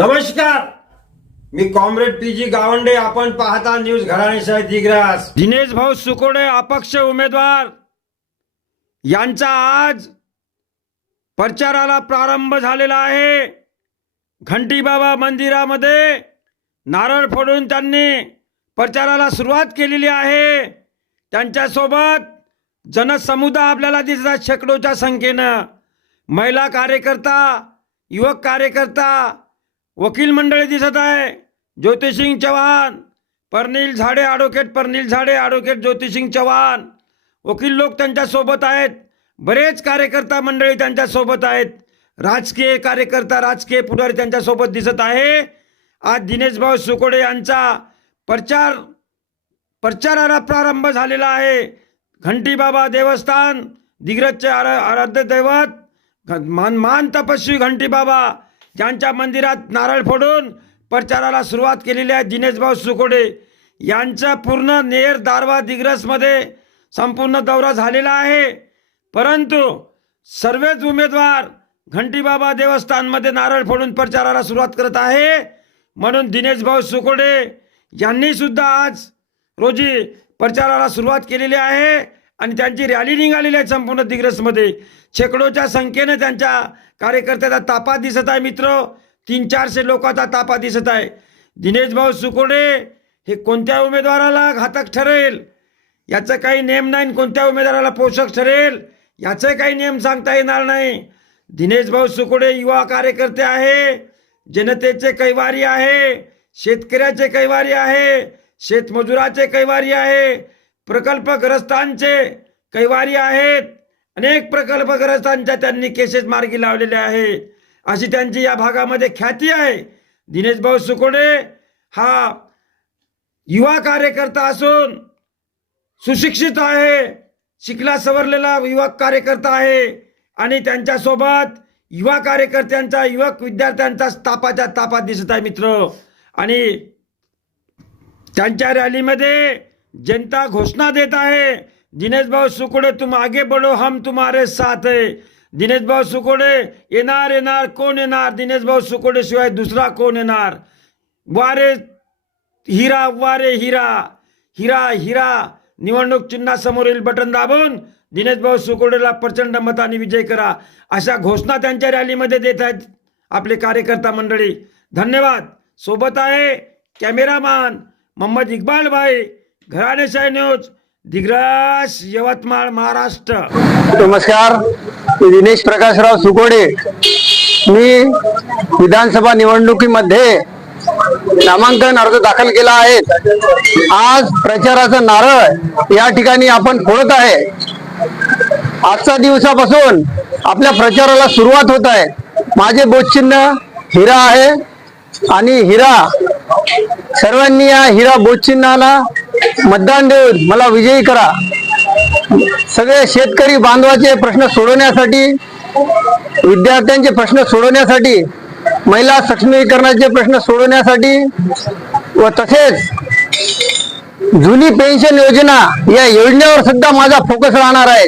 नमस्कार. मी comrade P G Gawande. आपण पाहता न्यूज घराणेशाही दिग्रास. दिनेश भाऊ सुकोडे अपक्ष उमेदवार. यांचा आज प्रचाराला प्रारंभ झालेला आहे. घंटीबाबा मंदिरामध्ये नारळ फोडून त्यांनी प्रचाराला सुरुवात केलेली आहे. त्यांच्यासोबत जनसमुदाय आपल्याला दिसतात शेकडोच्या संख्येनं. महिला कार्यकर्ता युवक कार्यकर्ता वकील मंडळी दिसत आहे. ज्योतिसिंग चव्हाण. परनील झाडे ॲडव्होकेट परनील झाडे ॲडव्होकेट ज्योतिसिंग चव्हाण. वकील लोक त्यांच्यासोबत आहेत. बरेच कार्यकर्ता मंडळी त्यांच्यासोबत आहेत. राजकीय कार्यकर्ता राजकीय पुढारी त्यांच्यासोबत दिसत आहे. आज दिनेशभाऊ सुकोडे यांचा प्रचार प्रचाराला प्रारंभ झालेला आहे. घंटीबाबा देवस्थान दिग्रजचे आरा आराध्य दैवत मान मान तपस्वी घंटीबाबा ज्यांच्या मंदिरात नारळ फोडून प्रचाराला सुरुवात केलेली आहे दिनेशभाऊ सुकोडे. यांचा पूर्ण नेर दारवा दिग्रसमध्ये संपूर्ण दौरा झालेला आहे. परंतु सर्वच उमेदवार घंटीबाबा देवस्थानमध्ये नारळ फोडून प्रचाराला सुरुवात करत आहे. म्हणून दिनेशभाऊ सुकोडे यांनी सुद्धा आज रोजी प्रचाराला सुरुवात केलेली आहे. आणि त्यांची रॅली निघालेली आहे संपूर्ण दिग्रसमध्ये. शेकडोच्या संख्येनं त्यांच्या कार्यकर्त्याचा तापा दिसत आहे मित्र. तीन चारशे लोकांचा तापा दिसत आहे. दिनेश भाऊ सुकोडे हे कोणत्या उमेदवाराला घातक ठरेल? याचं काही नेम नाही कोणत्या उमेदवाराला पोषक ठरेल? याचं काही नियम सांगता येणार नाही. दिनेश भाऊ सुकोडे युवा कार्यकर्ते आहे. जनतेचे कैवारी आहे. शेतकऱ्याचे कैवारी आहे. शेतमजुराचे कैवारी आहे. प्रकल्पग्रस्तांचे कैवारी आहेत. अनेक प्रकल्पग्रस्तांच्या त्यांनी केसेस मार्गी लावलेले आहे. अशी त्यांची या भागामध्ये ख्याती आहे. दिनेश भाऊ सुकोडे हा युवा कार्यकर्ता असून सुशिक्षित आहे. शिकला सवरलेला युवक कार्यकर्ता आहे. आणि त्यांच्यासोबत युवा कार्यकर्त्यांचा युवक विद्यार्थ्यांचा तापाच्या तापात दिसत आहे मित्र. आणि त्यांच्या रॅलीमध्ये जनता घोषणा देत आहे. दिनेश भाऊ सुकोडे तुम आगे बढ़ो हम तुम्हारे साथ है. दिनेश भाऊ सुकोडे येणार येणार कोण येणार? दिनेश भाऊ सुकोडे शिवाय दुसरा कोण येणार? वारे हिरा वारे हिरा. हिरा हिरा. निवडणूक चिन्हासमोरील बटन दाबून. दिनेश भाऊ सुकोडेला प्रचंड मताने विजय करा. अशा घोषणा त्यांच्या रॅलीमध्ये देत आहेत आपले कार्यकर्ता मंडळी. धन्यवाद. सोबत आहे कॅमेरामॅन मोहम्मद इक्बाल भाई. घराणेशाही न्यूज दिग्रस यवतमाळ महाराष्ट्र. नमस्कार मी दिनेश प्रकाशराव सुकोडे मी विधानसभा निवडणुकीमध्ये नामांकन अर्ज दाखल केला आहे. आज प्रचाराचा नारळ या ठिकाणी आपण फोडत आहे. आजच्या दिवसापासून आपल्या प्रचाराला सुरुवात होत आहे. माझे बोधचिन्ह हिरा आहे आणि हिरा सर्वांनी या हिरा बोधचिन्हाला मतदान देऊन मला विजयी करा. सगळे शेतकरी बांधवाचे प्रश्न सोडवण्यासाठी विद्यार्थ्यांचे प्रश्न सोडवण्यासाठी महिला सक्षमीकरणाचे प्रश्न सोडवण्यासाठी व तसेच जुनी पेन्शन योजना या योजनेवर सुद्धा माझा फोकस राहणार आहे.